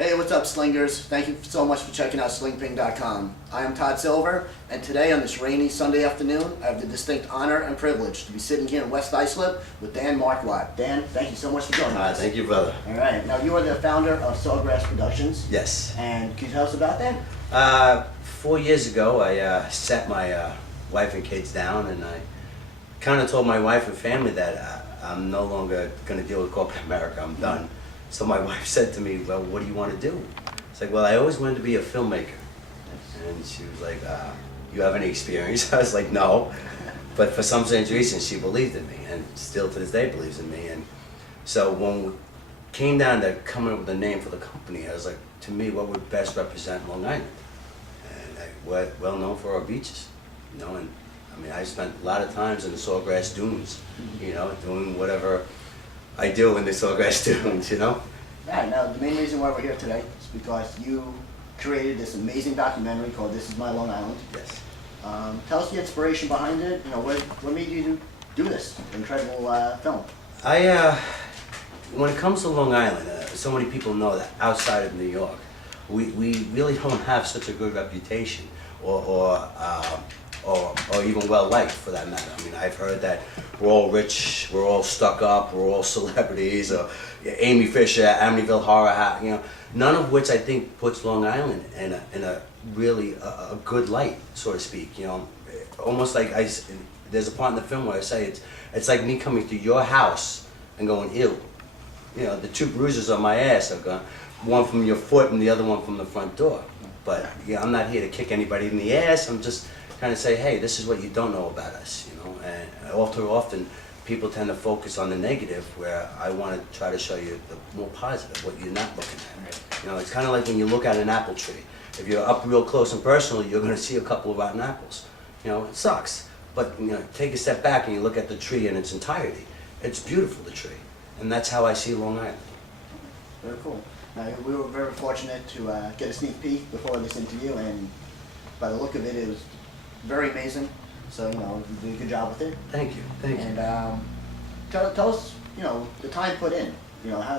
Hey, what's up, Slingers? Thank you so much for checking out SlingPing.com. I am Todd Silver, and today on this rainy Sunday afternoon, I have the distinct honor and privilege to be sitting here in West Islip with Dan Marquardt. Dan, thank you so much for joining us. Thank you, brother. All right. Now, you are the founder of Sawgrass Productions. Yes. And can you tell us about that? 4 years ago, I sat my wife and kids down, and I kind of told my wife and family that I'm no longer going to deal with corporate America. I'm done. So my wife said to me, well, what do you want to do? It's like, well, I always wanted to be a filmmaker. And she was like, you have any experience? I was like, no. But for some strange reason, she believed in me, and still to this day believes in me. And so when we came down to coming up with a name for the company, I was like, to me, what would best represent Long Island? And we're well known for our beaches, you know, and I mean, I spent a lot of times in the Sawgrass Dunes, you know, doing whatever I do in the Sawgrass Dunes, you know? Right. Now, the main reason why we're here today is because you created this amazing documentary called This Is My Long Island. Yes. Tell us the inspiration behind it. You know, what made you do this incredible film? When it comes to Long Island, so many people know that outside of New York, we really don't have such a good reputation, or even well liked for that matter. I mean, I've heard that we're all rich, we're all stuck up, we're all celebrities, or Amy Fisher, Amityville Horror, you know, none of which I think puts Long Island in a really a good light, so to speak. You know, almost like there's a part in the film where I say it's like me coming to your house and going, ew. You know, the two bruises on my ass are gone, one from your foot and the other one from the front door. But yeah, I'm not here to kick anybody in the ass. I'm just kind of say, hey, this is what you don't know about us, you know. And all too often, people tend to focus on the negative, where I want to try to show you the more positive, what you're not looking at. You know, it's kind of like when you look at an apple tree. If you're up real close and personal, you're going to see a couple of rotten apples. You know, it sucks. But you know, take a step back and you look at the tree in its entirety. It's beautiful, the tree, and that's how I see Long Island. Very cool. We were very fortunate to get a sneak peek before this interview, and by the look of it, it was very amazing. So, you know, you did a good job with it. Thank you. Thank you. And tell us, you know, the time put in. You know, how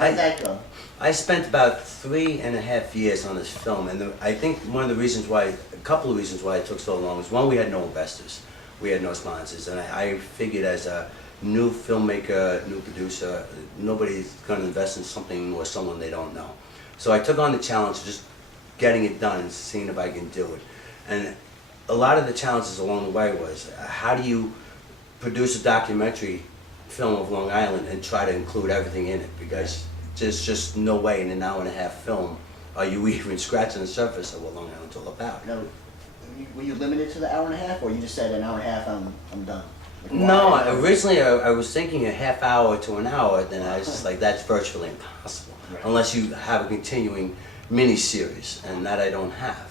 did that go? I spent about 3.5 years on this film, and I think a couple of reasons why it took so long is, one, we had no investors, we had no sponsors, and I figured as a new filmmaker, new producer, nobody's going to invest in something or someone they don't know. So I took on the challenge of just getting it done and seeing if I can do it. And a lot of the challenges along the way was, how do you produce a documentary film of Long Island and try to include everything in it? Because there's just no way in an hour-and-a-half film are you even scratching the surface of what Long Island's all about. Now, were you limited to the hour and a half, or you just said an hour and a half, I'm done? Like, no, originally I was thinking a half hour to an hour, then I was just like, that's virtually impossible. Right. Unless you have a continuing mini-series, and that I don't have.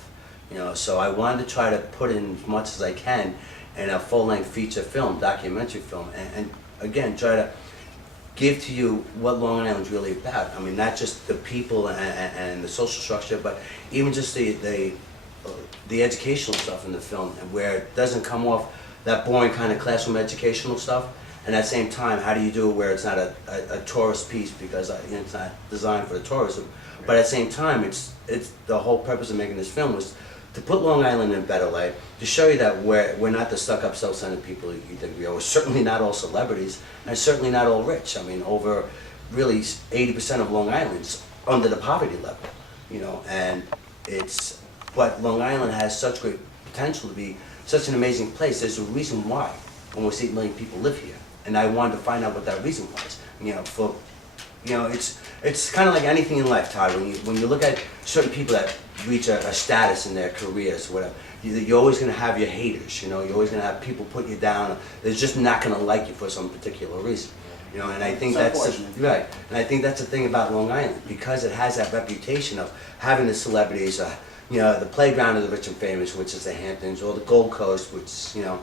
You know, so I wanted to try to put in as much as I can in a full-length feature film, documentary film, and again, try to give to you what Long Island's really about. I mean, not just the people and the social structure, but even just the educational stuff in the film, where it doesn't come off that boring kind of classroom educational stuff, and at the same time, how do you do it where it's not a tourist piece, because you know, it's not designed for the tourism, but at the same time, it's the whole purpose of making this film was to put Long Island in a better light, to show you that we're not the stuck-up, self-centered people you think we are. We're certainly not all celebrities, and certainly not all rich. I mean, over really 80% of Long Island's under the poverty level, you know, and but Long Island has such great potential to be such an amazing place. There's a reason why almost 8 million people live here, and I wanted to find out what that reason was. You know, it's kind of like anything in life, Todd. When you look at certain people that reach a status in their careers, whatever, you're always going to have your haters. You know, you're always going to have people put you down. They're just not going to like you for some particular reason. You know, and I think that's right. And I think that's the thing about Long Island, because it has that reputation of having the celebrities. You know, the playground of the rich and famous, which is the Hamptons, or the Gold Coast, which, you know,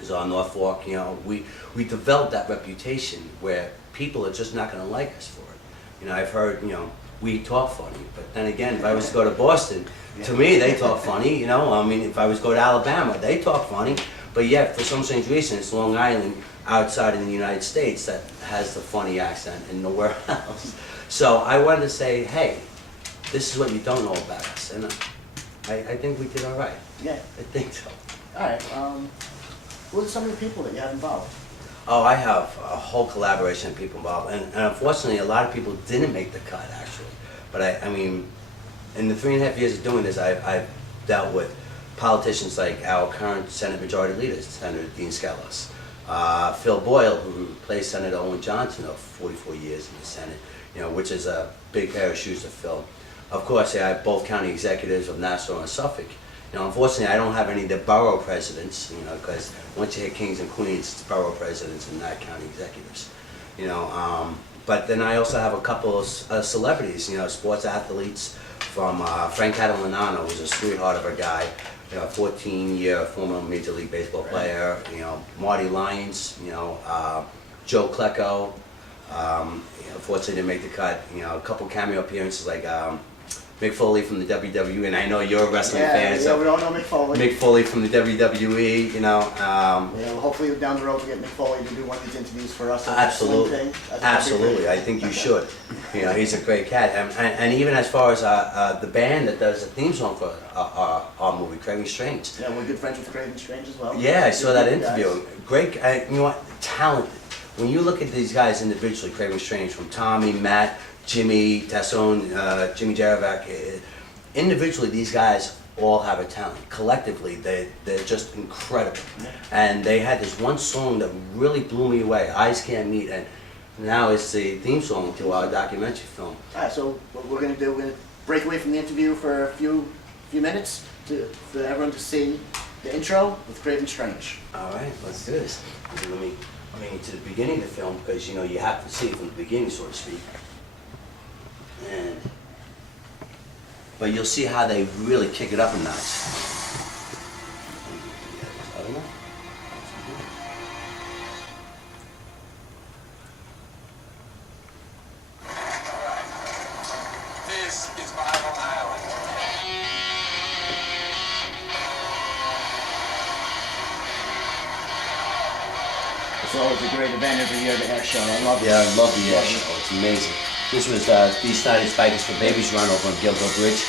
is on Norfolk. You know, we developed that reputation where people are just not going to like us for it. You know, I've heard, you know, we talk funny, but then again, if I was to go to Boston, to me they talk funny. You know, I mean, if I was to go to Alabama, they talk funny. But yet, for some strange reason, it's Long Island outside in the United States that has the funny accent and nowhere else. So I wanted to say, hey, this is what you don't know about us. And I think we did all right. Yeah. I think so. All right. Who are some of the people that you have involved? Oh, I have a whole collaboration of people involved, and unfortunately, a lot of people didn't make the cut, actually. But I mean, in the 3.5 years of doing this, I've dealt with politicians like our current Senate Majority Leader, Senator Dean Skelos, Phil Boyle, who replaced Senator Owen Johnson of 44 years in the Senate, which is a big pair of shoes to fill. Of course, I have both county executives of Nassau and Suffolk. Unfortunately, I don't have any of the borough presidents, because once you hit Kings and Queens, it's borough presidents and not county executives. But then I also have a couple of celebrities, sports athletes from Frank Catalanano, who's a sweetheart of a guy, 14-year former Major League Baseball player, Marty Lyons, Joe Klecko, unfortunately didn't make the cut, a couple cameo appearances like Mick Foley from the WWE, and I know you're a wrestling fan, so we all know Mick Foley. Mick Foley from the WWE, hopefully down the road we get Mick Foley to do one of these interviews for us. Absolutely, absolutely. I think you should. He's a great cat, and even as far as the band that does the theme song for our movie, Craving Strange. Yeah, we're good friends with Craving Strange as well. Yeah, I saw that interview. Great, talented. When you look at these guys individually, Craving Strange, from Tommy, Matt, Jimmy Tassone, Jimmy Jarovac, individually these guys all have a talent. Collectively, they're just incredible. Yeah. And they had this one song that really blew me away, Eyes Can't Meet, and now it's the theme song to our documentary film. All right, so what we're going to do, we're going to break away from the interview for a few minutes for everyone to see the intro with Craving Strange. All right, let's do this. Let me bring you to the beginning of the film, because you have to see it from the beginning, so to speak. But you'll see how they really kick it up a notch. I don't know. This is my Long Island. It's always a great event every year, the air show. I love it. Yeah, I love the air show. It's amazing. This was the United Bikers for Babies run over on Gilgo Bridge.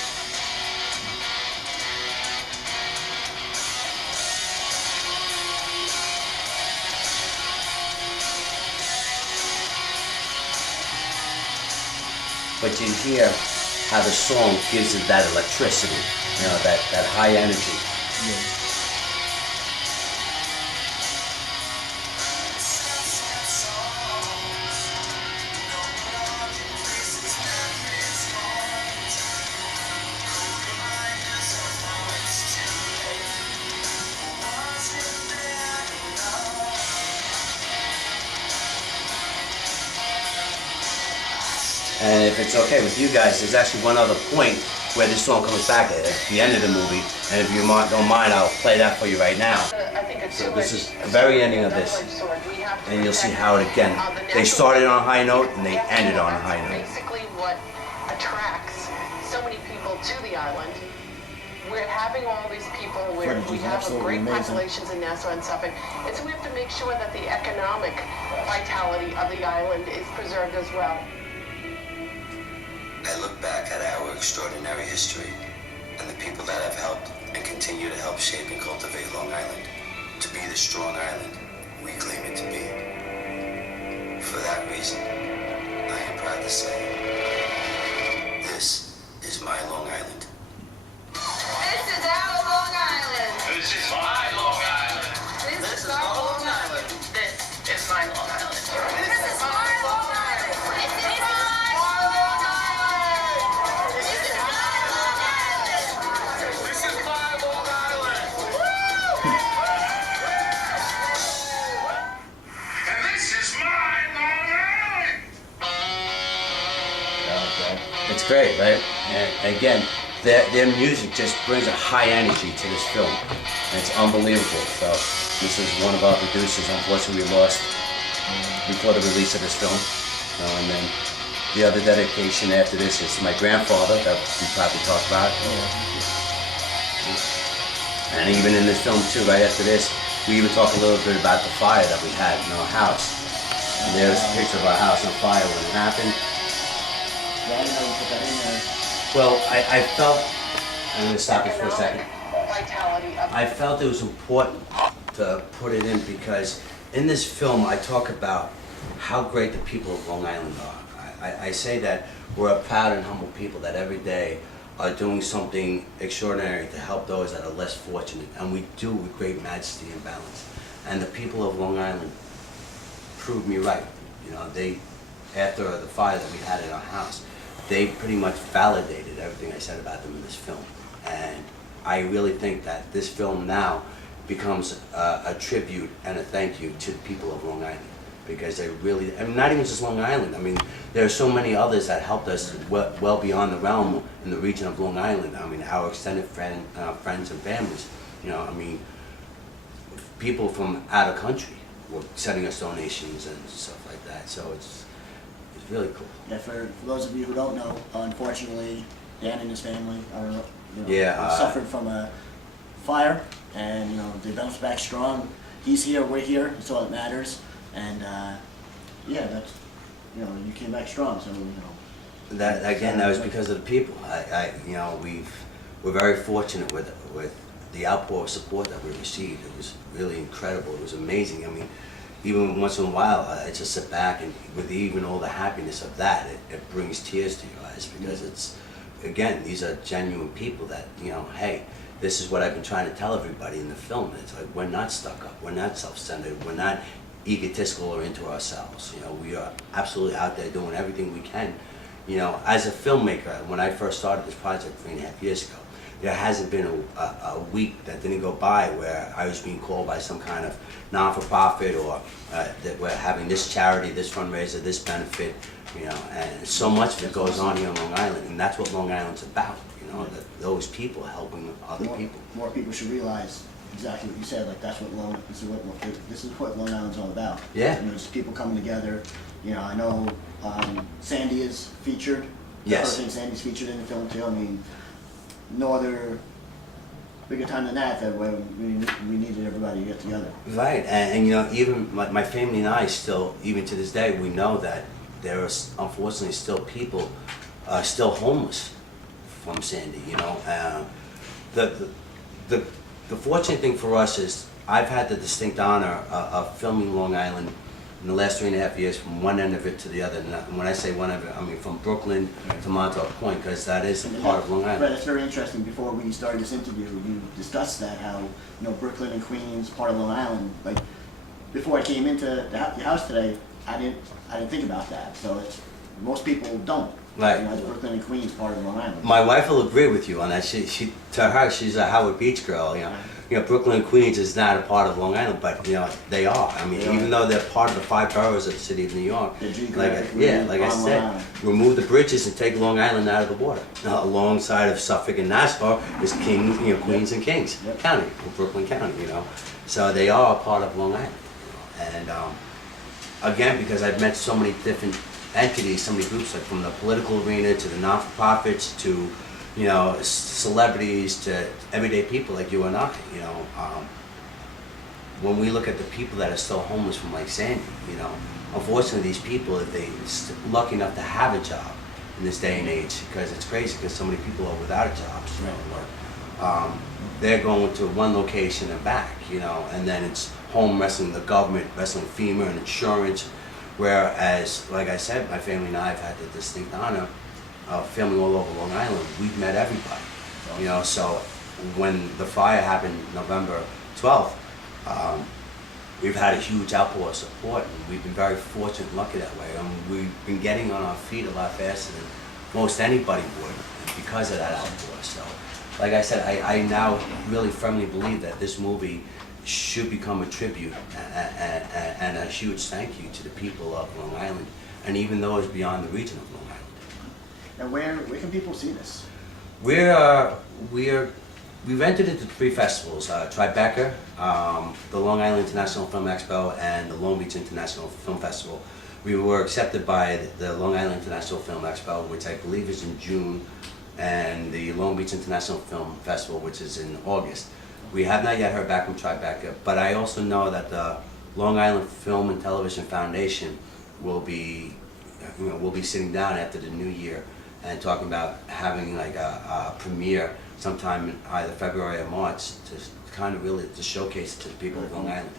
But you hear how the song gives it that electricity, that high energy. Yeah. And if it's okay with you guys, there's actually one other point where this song comes back at the end of the movie. And if you don't mind, I'll play that for you right now. So this is the very ending of this. And you'll see how it again, they started on a high note and they ended on a high note. Basically what attracts so many people to the island. We're having all these people where we have a great populations in Nassau and Suffolk. And so we have to make sure that the economic vitality of the island is preserved as well. I look back at our extraordinary history and the people that have helped and continue to help shape and cultivate Long Island to be the strong island we claim it to be. For that reason, I am proud to say, this is my Long Island. This is our Long Island. This is my Long Island. This is our Long Island. This is my Long Island. This is my Long Island. This is my Long Island. This is my Long Island. This is my Long Island. And this is my Long Island. It's great, right? And again, their music just brings a high energy to this film. And it's unbelievable. So this is one of our producers. Unfortunately, we lost before the release of this film. And then the other dedication after this is my grandfather that we probably talked about. And even in this film too, right after this, we even talk a little bit about the fire that we had in our house. And there's a picture of our house on fire when it happened. Yeah, I didn't know you put that in there. Well, I felt, I'm gonna stop you for a second. Vitality of I felt it was important to put it in because in this film I talk about how great the people of Long Island are. I say that we're a proud and humble people that every day are doing something extraordinary to help those that are less fortunate, and we do it with great majesty and balance. And the people of Long Island proved me right. You know, they, after the fire that we had in our house, they pretty much validated everything I said about them in this film. And I really think that this film now becomes a tribute and a thank you to the people of Long Island. Because they really, I mean, not even just Long Island. I mean, there are so many others that helped us well beyond the realm in the region of Long Island. I mean, our extended friends and families. You know, I mean, people from out of country were sending us donations and stuff like that. So it's really cool. Yeah, for those of you who don't know, unfortunately, Dan and his family are, suffered from a fire, and they bounced back strong. He's here, we're here. That's all that matters. And that's you came back strong. So That again, that was because of the people. We're very fortunate with the outpour of support that we received. It was really incredible. It was amazing. I mean, even once in a while, I just sit back and with even all the happiness of that, it brings tears to your eyes because it's, again, these are genuine people that, hey, this is what I've been trying to tell everybody in the film. It's like, we're not stuck up, we're not self-centered, we're not egotistical or into ourselves. We are absolutely out there doing everything we can. As a filmmaker, when I first started this project 3.5 years ago, there hasn't been a week that didn't go by where I was being called by some kind of non-for-profit or that we're having this charity, this fundraiser, this benefit, and so much of it goes on here on Long Island, and that's what Long Island's about, that those people helping other people. More people should realize exactly what you said. Like this is what Long Island's all about. Yeah. It's people coming together. I know Sandy is featured. Yes. Hurricane Sandy's featured in the film too. I mean, no other bigger time than that we needed everybody to get together. Right, and even my family and I still, even to this day, we know that there are unfortunately still people still homeless from Sandy. The fortunate thing for us is I've had the distinct honor of filming Long Island in the last 3.5 years from one end of it to the other. And when I say one of it, I mean from Brooklyn to Montauk Point, because that is a part of Long Island. Right, that's very interesting. Before we started this interview, you discussed that, how Brooklyn and Queens, part of Long Island. Like, before I came into your house today, I didn't think about that. So most people don't. Right. It's Brooklyn and Queens, part of Long Island. My wife will agree with you on that. To her, she's a Howard Beach girl. Brooklyn and Queens is not a part of Long Island, but they are. I mean, even though they're part of the 5 boroughs of the city of New York, like I said, remove the bridges and take Long Island out of the water. Alongside of Suffolk and Nassau is Queens and Kings County, Brooklyn County. So they are a part of Long Island. And again, because I've met so many different entities, so many groups, like from the political arena to the non-for-profits to celebrities to everyday people like you and I. When we look at the people that are still homeless from like Sandy, unfortunately these people, if they're lucky enough to have a job in this day and age, because it's crazy because so many people are without a job, they're going to one location and back, and then it's home wrestling the government, wrestling FEMA and insurance. Whereas, like I said, my family and I have had the distinct honor of filming all over Long Island. We've met everybody, so when the fire happened November 12th, we've had a huge outpour of support, and we've been very fortunate and lucky that way. We've been getting on our feet a lot faster than most anybody would because of that outpour. So, like I said, I now really firmly believe that this movie should become a tribute and a huge thank you to the people of Long Island, and even those beyond the region of Long Island. And where can people see this? We've entered into 3 festivals: Tribeca, the Long Island International Film Expo, and the Long Beach International Film Festival. We were accepted by the Long Island International Film Expo, which I believe is in June, and the Long Beach International Film Festival, which is in August. We have not yet heard back from Tribeca, but I also know that the Long Island Film and Television Foundation will be sitting down after the new year and talking about having like a premiere sometime in either February or March to kind of really to showcase it to the people of Long Island.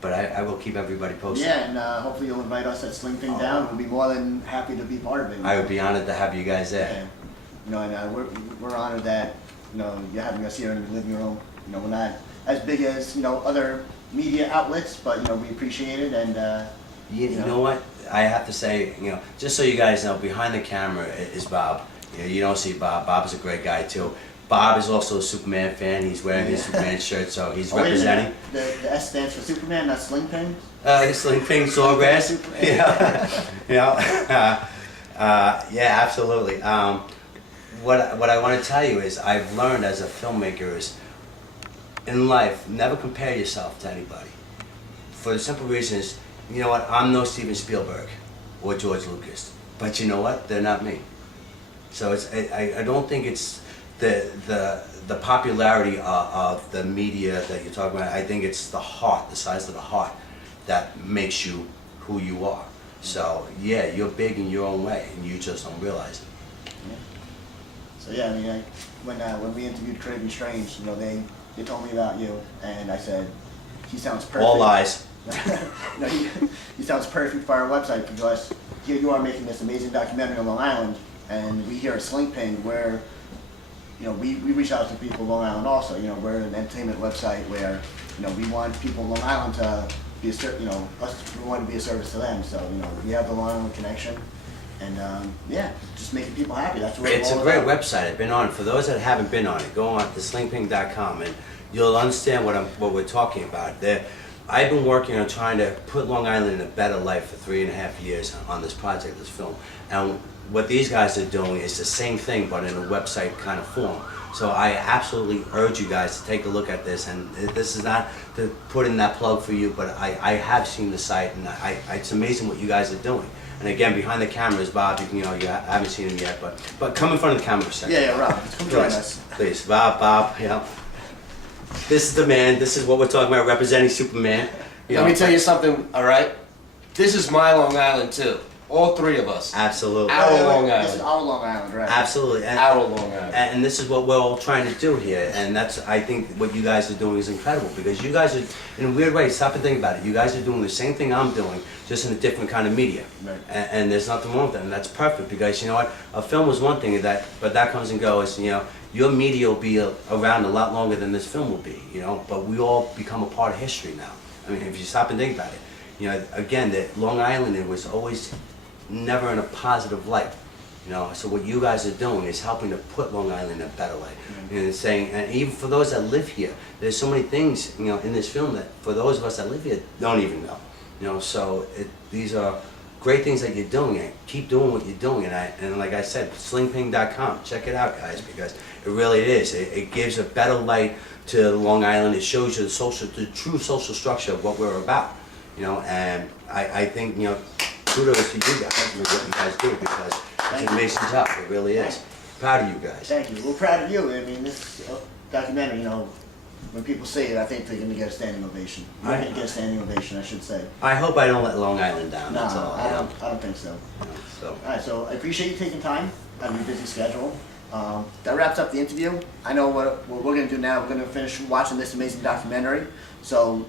But I will keep everybody posted. Yeah, and hopefully you'll invite us at Sling Ping Down. We'll be more than happy to be part of it. I would be honored to have you guys there. Yeah. You know, and we're honored that, you know, you're having us here in the living room. You know, we're not as big as, you know, other media outlets, but, you know, we appreciate it, and You know what? I have to say, you know, just so you guys know, behind the camera is Bob. You know, you don't see Bob. Bob is a great guy too. Bob is also a Superman fan. He's wearing his Superman shirt, so he's representing. The S stands for Superman, not SlingPing's? SlingPing's Sawgrass. Yeah. You know, yeah, absolutely. What I want to tell you is I've learned as a filmmaker is in life, never compare yourself to anybody. For the simple reason is, you know what, I'm no Steven Spielberg or George Lucas, but you know what, they're not me. So it's, I don't think it's the popularity of the media that you're talking about. I think it's the heart, the size of the heart, that makes you who you are. So yeah, you're big in your own way, and you just don't realize it. Yeah. So yeah, I mean, when we interviewed Craven Strange, you know, they told me about you, and I said, he sounds perfect. All lies. No, he sounds perfect for our website, because here you are making this amazing documentary on Long Island, and we here at Sling Ping, where, you know, we reach out to people of Long Island also. You know, we're an entertainment website where, you know, we want people of Long Island to be we want to be a service to them. So, you know, we have the Long Island connection, and yeah, just making people happy. That's what It's a great website. I've been on it. For those that haven't been on it, go on to slingping.com and you'll understand what we're talking about. I've been working on trying to put Long Island in a better light for 3.5 years on this project, this film. And what these guys are doing is the same thing, but in a website kind of form. So I absolutely urge you guys to take a look at this. And this is not to put in that plug for you, but I have seen the site, and it's amazing what you guys are doing. And again, behind the camera is Bob. You know, you haven't seen him yet, but come in front of the camera for a second. Yeah, Rob, come join us. Please, Bob, you know. This is the man. This is what we're talking about, representing Superman. You Let know. me tell you something, all right? This is my Long Island, too. All three of us. Absolutely. Our Long This is Island. our Long Island, right? Absolutely. Our Long Island. And this is what we're all trying to do here. And that's, I think, what you guys are doing is incredible, because you guys are, in a weird way, stop and think about it. You guys are doing the same thing I'm doing, just in a different kind of media. Right. And there's nothing wrong with that, and that's perfect, because you know what? A film is one thing, but that comes and goes. You know, your media will be around a lot longer than this film will be. You know, but we all become a part of history now. I mean, if you stop and think about it, you know, again, that Long Island, it was always never in a positive light. You know, so what you guys are doing is helping to put Long Island in a better light. And saying, and even for those that live here, there's so many things, you know, in this film that for those of us that live here don't even know. You know, so these are great things that you're doing, and keep doing what you're doing. And like I said, slingping.com, check it out, guys, because it really is. It gives a better light to Long Island. It shows you the true social structure of what we're about. You know, and I think, you know, kudos to you guys for what you guys do, because it's an amazing job. It really is. Proud of you guys. Thank you. We're proud of you. I mean, this documentary, you know, when people see it, I think they're going to get a standing ovation. You're going to get a standing ovation, I should say. I hope I don't let Long Island down. No, That's all. I don't think so. So. All right, so I appreciate you taking time out of your busy schedule. That wraps up the interview. I know what we're going to do now. We're going to finish watching this amazing documentary. So,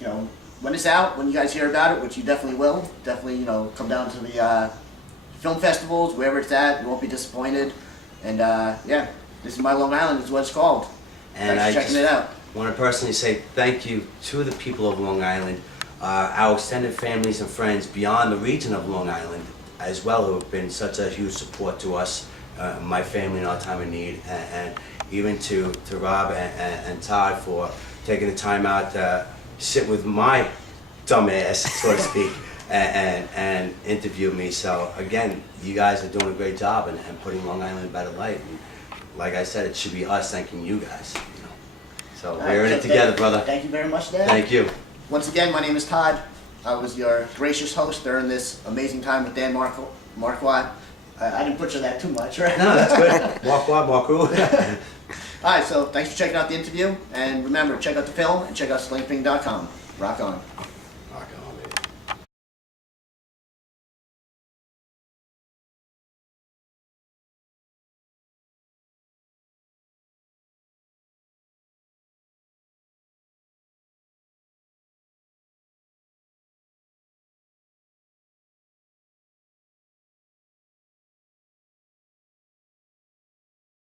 you know, when it's out, when you guys hear about it, which you definitely will, definitely, you know, come down to the film festivals, wherever it's at. You won't be disappointed. And yeah, this is My Long Island is what it's called. And Thanks for checking it out. I want to personally say thank you to the people of Long Island, our extended families and friends beyond the region of Long Island as well, who have been such a huge support to us, my family in our time of need, and even to Rob and Todd for taking the time out to sit with my dumb ass, so to speak, and interview me. So again, you guys are doing a great job and putting Long Island in a better light. And like I said, it should be us thanking you guys. You know, so we're in it together, brother. Thank you very much, Dan. Thank you. Once again, my name is Todd. I was your gracious host during this amazing time with Dan Marquardt. I didn't butcher that too much, right? No, that's good. Marquardt. All right, so thanks for checking out the interview, and remember, check out the film and check out slingping.com. Rock on.